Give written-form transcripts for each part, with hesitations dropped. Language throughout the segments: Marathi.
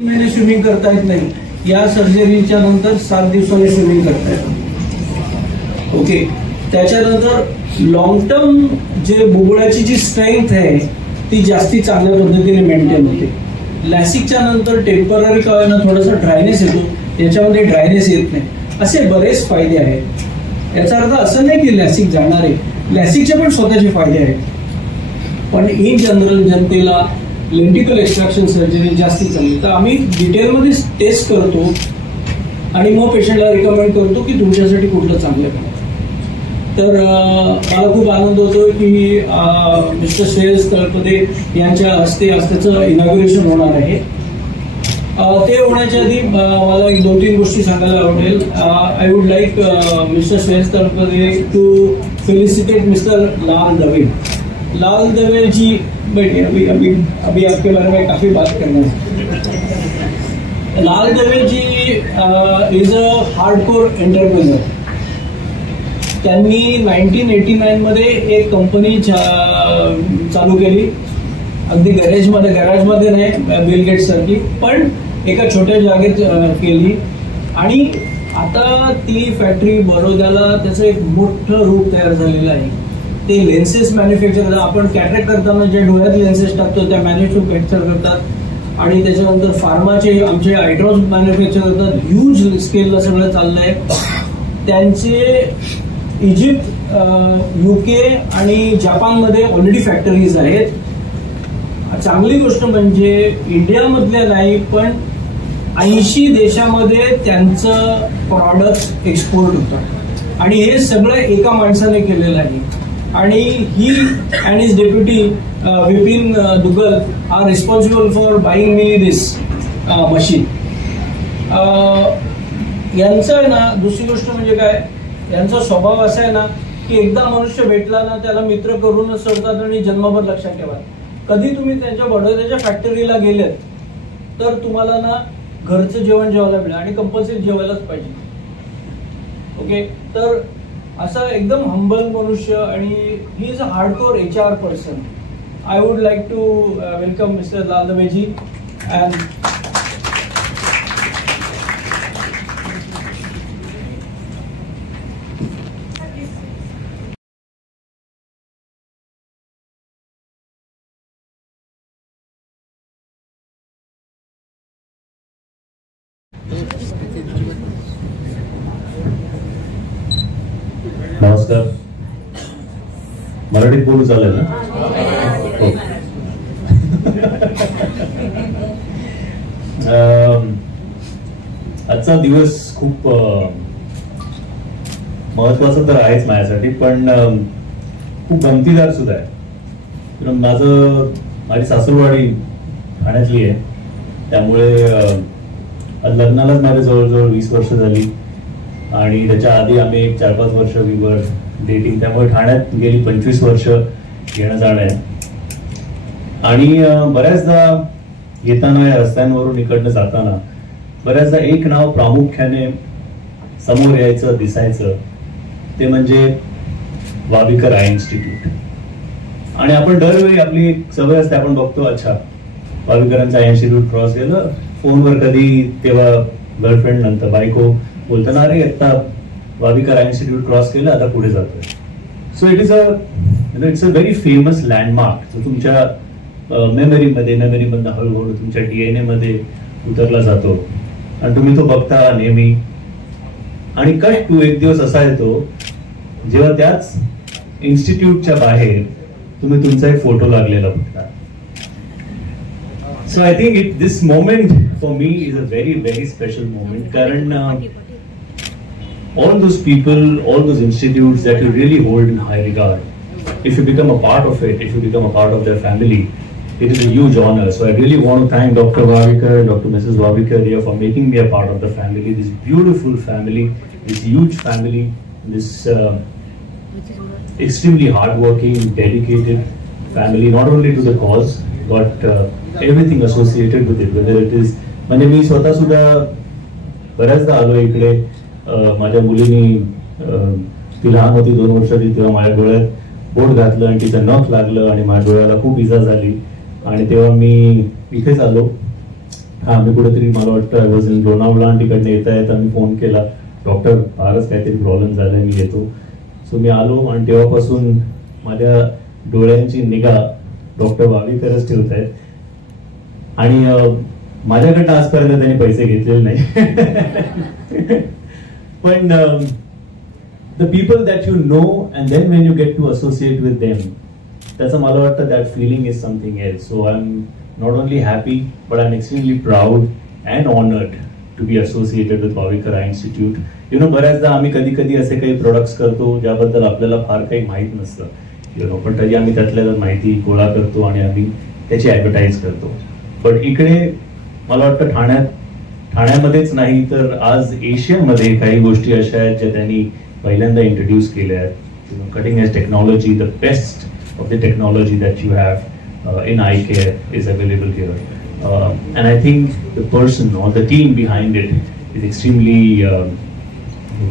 महिने स्विमिंग करता येत नाही, या सर्जरीच्या नंतर 7 दिवसांनी स्विमिंग करता येतं. ओके, त्याच्यानंतर लॉंग टर्म जे बुबुळाची जी स्ट्रेंथ आहे ती जास्ती चांगल्या पद्धतीने मेंटेन होते. लॅसिकच्या नंतर टेम्पररी का होईना थोडासा ड्रायनेस येतो, याच्यामध्ये ड्रायनेस येत नाही. असे बरेच फायदे आहेत. याचा अर्थ असं नाही की लॅसिक जाणार आहे, लॅसिकचे पण स्वतःचे फायदे आहेत. पण इन जनरल जनतेला लेंटिकल एक्स्ट्रॅक्शन सर्जरी जास्ती चांगली. तर आम्ही डिटेलमध्ये टेस्ट करतो आणि मग पेशंटला रिकमेंड करतो की तुमच्यासाठी कुठलं चांगलं आहे. तर मला खूप आनंद होतो की मिस्टर श्रेयस तळपदे यांच्या हस्ते आज त्याचं इनॉग्रेशन होणार आहे. ते होण्याच्या आधी मला एक 2-3 गोष्टी सांगायला आवडेल. I would like mister Shreyas Talpade to felicitate mister Lal Dave. लाल दवे जी बैठिए, अभी आपके बारे में काफी बात करना है. लाल दवे जी इज अ हार्डकोर एंटरप्रेनर. त्यांनी 1989 मध्ये एक कंपनी चालू केली, अगदी गॅरेजमध्ये नाही, बिल गेट्स सारखी, पण एका छोट्या जागेत केली. आणि आता ती फॅक्टरी बडोद्याला त्याचं एक मोठं रूप तयार झालेलं आहे. ते लेन्सेस मॅन्युफॅक्चर करतात. आपण कॅटरेक्ट करताना जे डोळ्यात लेन्सेस टाकतो त्या मॅन्युफॅक्चर करतात. आणि त्याच्यानंतर फार्माचे आमचे आयड्रॉस मॅन्युफॅक्चर करतात. ह्यूज स्केलला सगळं चाललंय. त्यांचे इजिप्त, UK आणि जपानमध्ये ऑलरेडी फॅक्टरीज आहेत. चांगली गोष्ट म्हणजे इंडियामधल्या नाही पण 80 देशामध्ये त्यांचं प्रॉडक्ट एक्सपोर्ट होतं. आणि हे सगळं एका माणसाने केलेलं आहे. आणि he and his deputy Vipin Duggal are responsible for buying me this machine. यांचं आहे ना, दुसरी गोष्ट म्हणजे काय, यांचा स्वभाव असा आहे ना की एकदा मनुष्य भेटला ना त्याला मित्र करूनच सोडतात आणि जन्मभर लक्षात ठेवा. कधी तुम्ही त्यांच्या बडोद्याच्या फॅक्टरीला गेलेत तर तुम्हाला ना घरचं जेवण जेवायला मिळेल आणि कंपल्सरी जेवायलाच पाहिजे. ओके, तर असा एकदम हंबल मनुष्य आणि he is a hardcore HR person. I would like to welcome mister Lal दवेजी. अँड नमस्कार. मराठीत बोलू चालेल ना? आजचा दिवस खूप महत्वाचा तर आहेच माझ्यासाठी, पण खूप गमतीदार सुद्धा आहे. माझी सासूरवाडी ठाण्यातली आहे, त्यामुळे लग्नालाच माझ्या जवळजवळ 20 वर्ष झाली. आणि त्याच्या आधी आम्ही एक 4-5 वर्ष वीवर डेटिंग, त्यामुळे ठाण्यात गेली 25 वर्ष येणं जाणं आहे. आणि बऱ्याचदा येताना या रस्त्यांवरून इकडनं जाताना बऱ्याचदा एक नाव प्रामुख्याने समोर यायचं दिसायचं, ते म्हणजे वाविकर आय इन्स्टिट्यूट. आणि आपण दरवेळी आपली एक सवय असते, आपण बघतो अच्छा वाविकरांचं आय इन्स्टिट्यूट क्रॉस केलं, फोनवर कधी तेव्हा गर्लफ्रेंड नंतर बायको बोलताना अरे आता वाविकर आय इन्स्टिट्यूट क्रॉस केलं, आता पुढे जातोय. So it's a very famous landmark जो तुमच्या मेमरीमधनं हळूहळू तुमच्या DNA मध्ये उतरला जातो आणि तुम्ही तो बघता नेहमी. आणि कट टू एक दिवस असा येतो जेव्हा त्याच इन्स्टिट्यूटच्या बाहेर तुम्ही तुमचा एक फोटो लागलेला बघता. So I think this moment for me is a very, very special moment. Karan, all those people, all those institutes that you really hold in high regard, if you become a part of it, if you become a part of their family, it is a huge honor. So I really want to thank Dr. Wavikar, Dr. Mrs. Wavikar here for making me a part of the family, this beautiful family, this huge family, this extremely hardworking, dedicated family, not only to the cause, but everything associated with it, whether it is, म्हणजे मी स्वतः सुद्धा बऱ्याचदा आलो इकडे. माझ्या मुलीनी ती लहान होती 2 वर्षाची तेव्हा माझ्या डोळ्यात बोट घातलं आणि तिचं नख लागलं आणि माझ्या डोळ्याला खूप इजा झाली आणि तेव्हा मी इथेच आलो. हा आम्ही कुठेतरी मला वाटतं आय वॉज इन लोणावळा आणि तिकडनं येता येता मी फोन केला, डॉक्टर फारच काहीतरी प्रॉब्लेम झालाय, मी येतो. सो मी आलो आणि तेव्हापासून माझ्या डोळ्यांची निगा डॉक्टर वावीकरच ठेवत आहेत. आणि माझ्याकडनं आजपर्यंत त्यांनी पैसे घेतलेले नाही. पण the people that you know and then when you get to associate with them, त्याचं मला वाटतं that feeling is something else. So I am not only happy but I am extremely proud and honoured to be associated with Wavikar eye institute. बऱ्याचदा आम्ही कधी कधी असे काही प्रोडक्ट्स करतो ज्याबद्दल आपल्याला फार काही माहीत नसतं, पण तरी आम्ही त्यातल्या माहिती गोळा करतो आणि आम्ही त्याची ऍडव्हर्टाईज करतो. पण इकडे मला वाटतं ठाण्यामध्येच नाही तर आज एशियामध्ये काही गोष्टी अशा आहेत ज्या त्यांनी पहिल्यांदा इंट्रोड्यूस केल्या आहेत. Cutting edge technology, the best of the technology that you have in I care is available here. And I think the person or the team behind it is extremely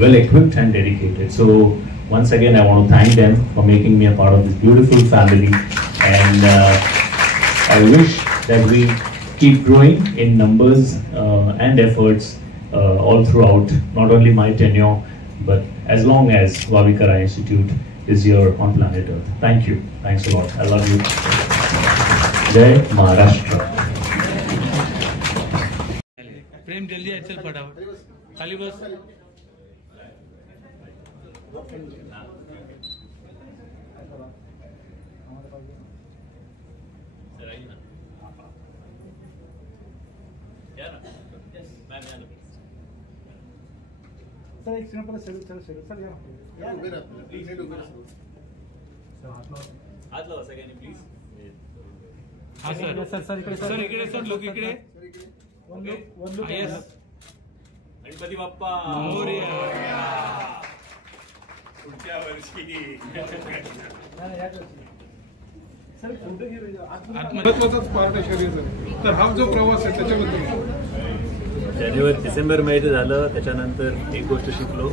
well equipped and dedicated. So once again I want to thank them for making me a part of this beautiful family, and I wish that we keep growing in numbers and efforts all throughout not only my tenure but as long as Wavikar Eye Institute is here on planet Earth. Thank you. Thanks a lot. I love you. Jai Maharashtra. प्रेम जल्दी आहे, चल फटाफट खाली बस. सर एक सेकंड पर सर या उभे रहा प्लीज, हात लावा सगळ्यांनी प्लीज. हा सर इकडे सर लोक इकडे. गणपती बाप्पा मोरया. पुढच्या वर्षी. सर महत्वाचाच पार्ट आहे शरीराचा, तर हा जो प्रवास आहे त्याच्याबद्दल. जानेवारी डिसेंबर मध्ये झालं, त्याच्यानंतर एक गोष्ट शिकलो,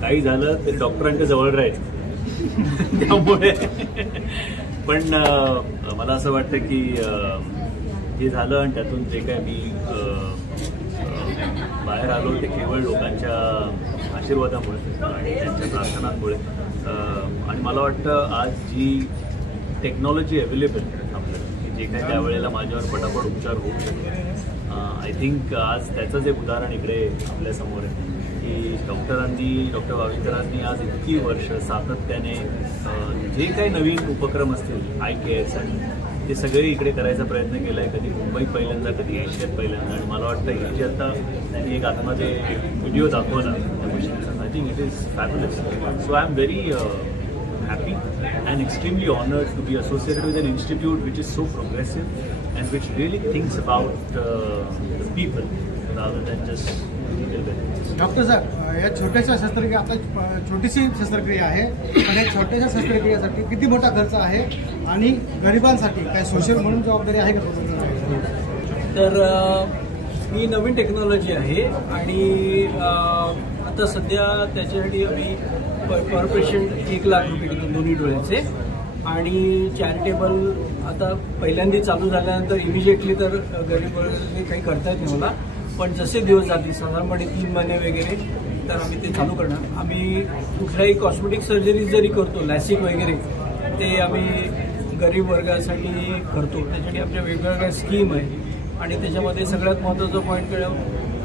काही झालं ते डॉक्टरांच्या जवळ राहायचं. त्यामुळे पण मला असं वाटतं की जे झालं आणि त्यातून जे काय मी बाहेर आलो ते केवळ लोकांच्या आशीर्वादामुळे आणि त्यांच्या प्रार्थनांमुळे. आणि मला वाटतं आज जी टेक्नॉलॉजी अवेलेबल आपल्याला, की जे काही त्यावेळेला माझ्यावर पटापट उपचार होऊ शकतो, आय थिंक आज त्याचंच एक उदाहरण इकडे आपल्यासमोर आहे की डॉक्टर वावीकरांनी आज इतकी वर्ष सातत्याने जे काही नवीन उपक्रम असतील आय केअरसाठी ते सगळे इकडे करायचा प्रयत्न केला आहे. कधी मुंबईत पहिल्यांदा, कधी एशियात पहिल्यांदा. आणि मला वाटतं की जे आता त्यांनी एक आतमध्ये व्हिडिओ दाखवला त्या गोष्टींचा, I think it is fabulous. So I am very happy and extremely honored to be associated with an institute which is so progressive and which really thinks about the people rather than just legal benefits. Doctor साहेब, या छोट्याशा शस्त्रक्रिया, आता छोटीशी शस्त्रक्रिया आहे, पण या छोट्याशा शस्त्रक्रियेसाठी किती मोठा खर्च आहे आणि गरिबांसाठी काय सोशल म्हणून जबाबदारी आहे का? तर ही नवीन टेक्नॉलॉजी आहे आणि आता सध्या त्याच्यासाठी आम्ही पर पेशंट 1 लाख रुपये घेतो दोन्ही डोळ्याचे. आणि चॅरिटेबल आता पहिल्यांदा चालू झाल्यानंतर इमिजिएटली तर गरीब काही करता येत नाही मला, पण जसे दिवस जातील साधारणपणे 3 महिने वगैरे तर आम्ही ते चालू करणार. आम्ही कुठल्याही कॉस्मेटिक सर्जरी जरी करतो, लॅसिक वगैरे, ते आम्ही गरीब वर्गासाठी करतो. त्यासाठी आमच्या वेगवेगळ्या स्कीम आहे आणि त्याच्यामध्ये सगळ्यात महत्त्वाचा पॉईंट कळलं,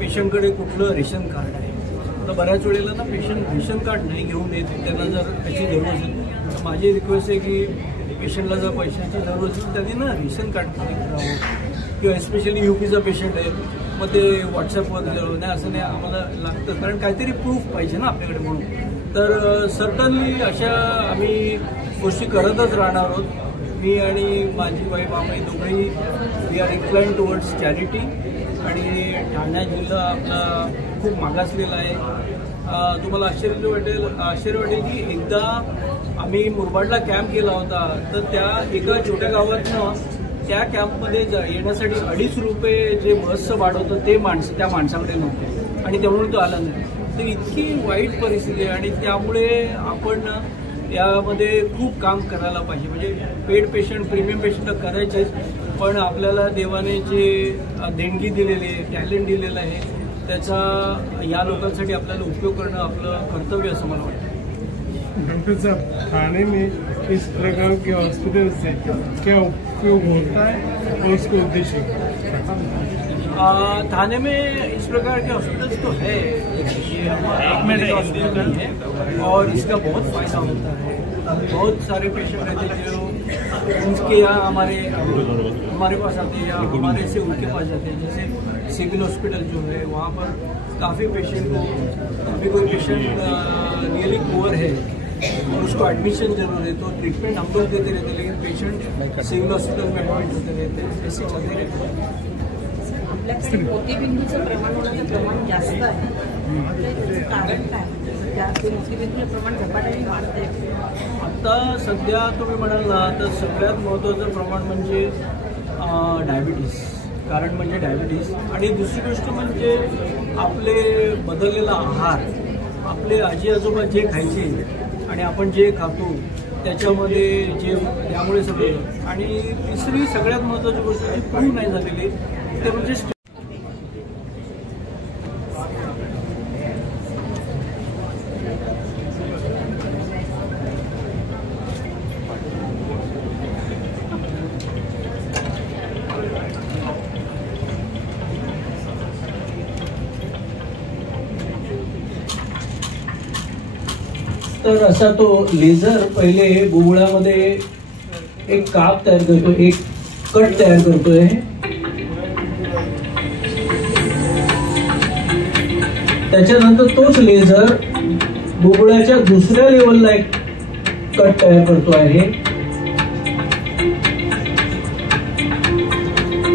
पेशंटकडे कुठलं रेशन कार्ड आहे. आता बऱ्याच वेळेला ना पेशंट रेशन कार्ड नाही घेऊन येते, त्यांना जर त्याची जरूर असेल तर माझी रिक्वेस्ट आहे की पेशंटला जर पैशांची जरूर असेल त्यांनी ना रेशन कार्ड करावं. किंवा एस्पेशली UPचा पेशंट आहे, मग ते व्हॉट्सअपवर दिलं नाही असं नाही, आम्हाला लागतं, कारण काहीतरी प्रूफ पाहिजे ना आपल्याकडे म्हणून. तर सर्टनली अशा आम्ही गोष्टी करतच राहणार आहोत. मी आणि माझी वाईफ आम्ही दोघंही we are inclined towards charity. आणि ठाणे जिल्हा आपला खूप मागासलेला आहे. तुम्हाला आश्चर्य वाटेल की एकदा आम्ही मुरबाडला कॅम्प केला होता, तर त्या एका छोट्या गावातनं त्या कॅम्पमध्ये येण्यासाठी 2.5 रुपये जे बसचं भाडं होतं ते त्या माणसाकडे नव्हते आणि त्यामुळे तो आला नाही. तर इतकी वाईट परिस्थिती आहे आणि त्यामुळे आपण यामध्ये खूप काम करायला पाहिजे. म्हणजे पेड पेशंट, प्रीमियम पेशंट करायचेच, पण आपल्याला देवाने जे देणगी दिलेली आहे, टॅलेंट दिलेलं आहे, त्याचा या लोकांसाठी आपल्याला उपयोग करणं आपलं कर्तव्य असं मला वाटतं. डॉक्टर साहब, थाने में इस प्रकार के हॉस्पिटल से क्या उपयोग होता है और उसका उद्देश्य? थाने में इस प्रकार के हॉस्पिटल्स तो है, ये हमारा हॉस्पिटल है और इसका बहुत फायदा होता है. बहुत सारे पेशेंट रहते जो उनके यहाँ हमारे पास आते हैं या हमारे से उनके पास जाते हैं. जैसे सिविल हॉस्पिटल जो है वहाँ पर काफ़ी पेशेंट को, अभी कोई पेशेंट रियली पुअर है और उसको एडमिशन जरूर है तो ट्रीटमेंट हम लोग देते रहते हैं, लेकिन पेशेंट सिविल हॉस्पिटल में एडमिट होते रहते हैं, ऐसे चलते रहते हैं. आपल्याकडे मोतीबिंदूचं प्रमाण होण्याचं प्रमाण जास्त आहे. आपल्याकडे कारण काय, मोतीबिंदूचं प्रमाण झपाट्याने वाढतंय. आता सध्या तुम्ही म्हणाल ना, तर सगळ्यात महत्त्वाचं प्रमाण म्हणजे डायबिटीस. कारण म्हणजे डायबिटीस आणि दुसरी गोष्ट म्हणजे आपले बदललेला आहार. आपले आजी आजोबा जे खायचे आणि आपण जे खातो त्याच्यामध्ये जे, त्यामुळे सगळं. आणि तिसरी सगळ्यात महत्त्वाची गोष्ट जी प्रूव्ह नाही झालेली ते म्हणजे तर असा तो लेझर पहिले बुबुळामध्ये एक काप तयार करतो, एक कट तयार करतोय. त्याच्यानंतर तोच लेझर बुबुळाच्या दुसऱ्या लेवलला एक कट तयार करतो आहे.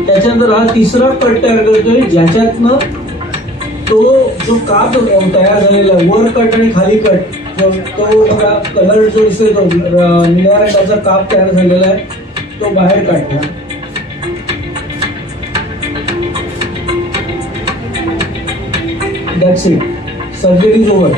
त्याच्यानंतर हा तिसरा कट तयार करतोय, ज्याच्यातनं तो जो काप तयार झालेला वर कट आणि खाली कट, तो कलर जो दिसतोय तो निळ्या रंगाचा काप तयार झालेला आहे तो बाहेर काढला. That's it, surgery is over.